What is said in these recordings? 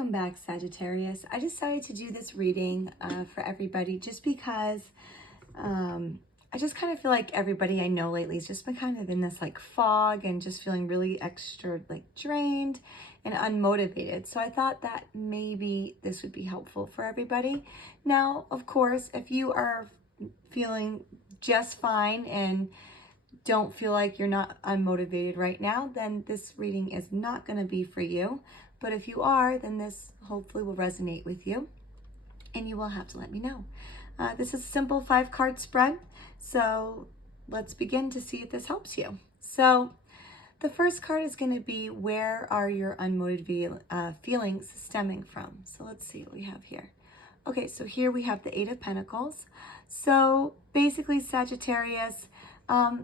Welcome back, Sagittarius. I decided to do this reading for everybody just because I just kind of feel like everybody I know lately has just been kind of in this like fog and just feeling really extra like drained and unmotivated. So I thought that maybe this would be helpful for everybody. Now, of course, if you are feeling just fine and don't feel like you're not unmotivated right now, then this reading is not going to be for you. But if you are, then this hopefully will resonate with you and you will have to let me know. This is a simple 5-card spread. So let's begin to see if this helps you. So the first card is going to be, where are your unmotivated feelings stemming from? So let's see what we have here. Okay, so here we have the 8 of Pentacles. So basically, Sagittarius,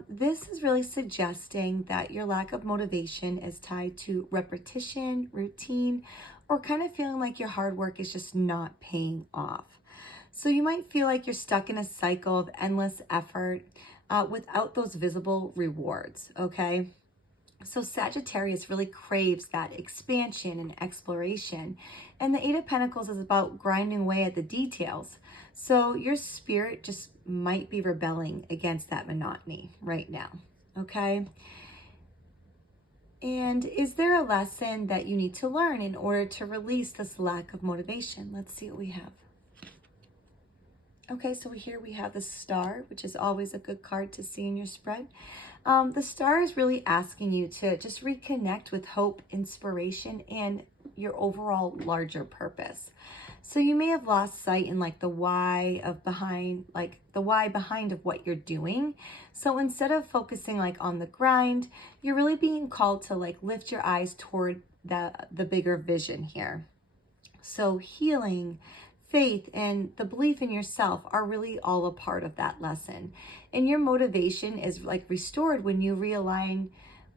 this is really suggesting that your lack of motivation is tied to repetition, routine, or kind of feeling like your hard work is just not paying off. So you might feel like you're stuck in a cycle of endless effort without those visible rewards, okay? So Sagittarius really craves that expansion and exploration. And the 8 of Pentacles is about grinding away at the details. So your spirit just might be rebelling against that monotony right now, okay? And is there a lesson that you need to learn in order to release this lack of motivation? Let's see what we have. Okay, so here we have the Star, which is always a good card to see in your spread. The Star is really asking you to just reconnect with hope, inspiration, and your overall larger purpose. So you may have lost sight in like the why behind of what you're doing. So instead of focusing like on the grind, you're really being called to like lift your eyes toward the bigger vision here. So healing, faith, and the belief in yourself are really all a part of that lesson. And your motivation is like restored when you realign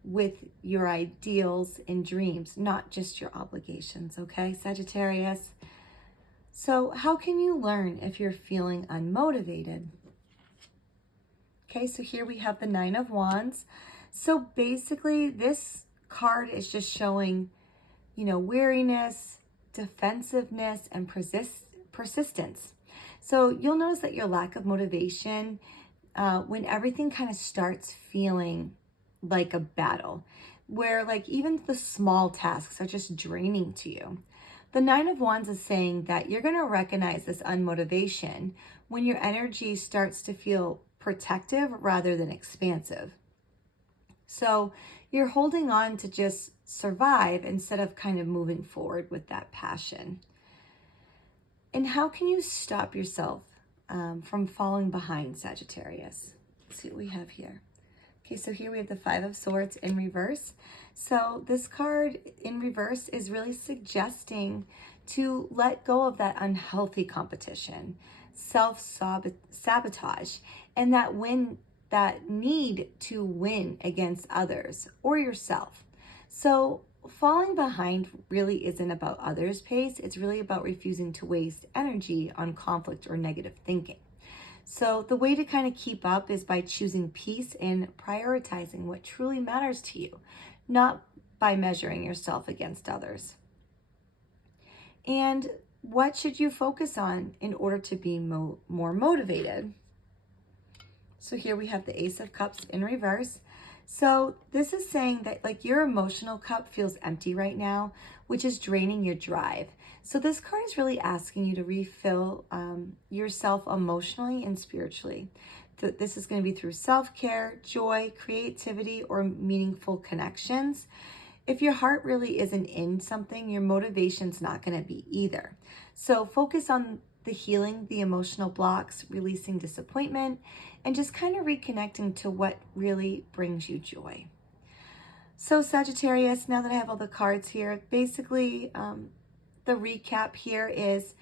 with your ideals and dreams, not just your obligations, okay, Sagittarius? So how can you learn if you're feeling unmotivated? Okay, so here we have the 9 of Wands. So basically this card is just showing, weariness, defensiveness, and persistence. So you'll notice that your lack of motivation, when everything kind of starts feeling like a battle, where like even the small tasks are just draining to you. The 9 of Wands is saying that you're going to recognize this unmotivation when your energy starts to feel protective rather than expansive. So you're holding on to just survive instead of kind of moving forward with that passion. And how can you stop yourself from falling behind, Sagittarius? Let's see what we have here. Okay, so here we have the 5 of Swords in reverse. So this card in reverse is really suggesting to let go of that unhealthy competition, self-sabotage, and that need to win against others or yourself. So falling behind really isn't about others' pace. It's really about refusing to waste energy on conflict or negative thinking. So the way to kind of keep up is by choosing peace and prioritizing what truly matters to you, not by measuring yourself against others. And what should you focus on in order to be more motivated? So here we have the Ace of Cups in reverse. So this is saying that like your emotional cup feels empty right now, which is draining your drive. So this card is really asking you to refill yourself emotionally and spiritually. This is going to be through self-care, joy, creativity, or meaningful connections. If your heart really isn't in something, your motivation's not going to be either. So focus on the healing, the emotional blocks, releasing disappointment, and just kind of reconnecting to what really brings you joy. So Sagittarius, now that I have all the cards here, basically the recap here is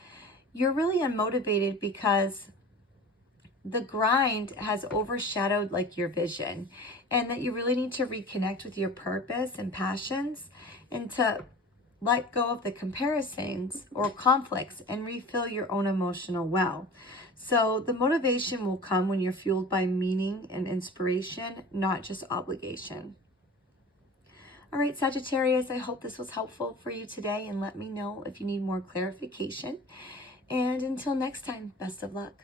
you're really unmotivated because the grind has overshadowed like your vision, and that you really need to reconnect with your purpose and passions and to let go of the comparisons or conflicts and refill your own emotional well. So the motivation will come when you're fueled by meaning and inspiration, not just obligation. All right, Sagittarius, I hope this was helpful for you today, and let me know if you need more clarification. And until next time, best of luck.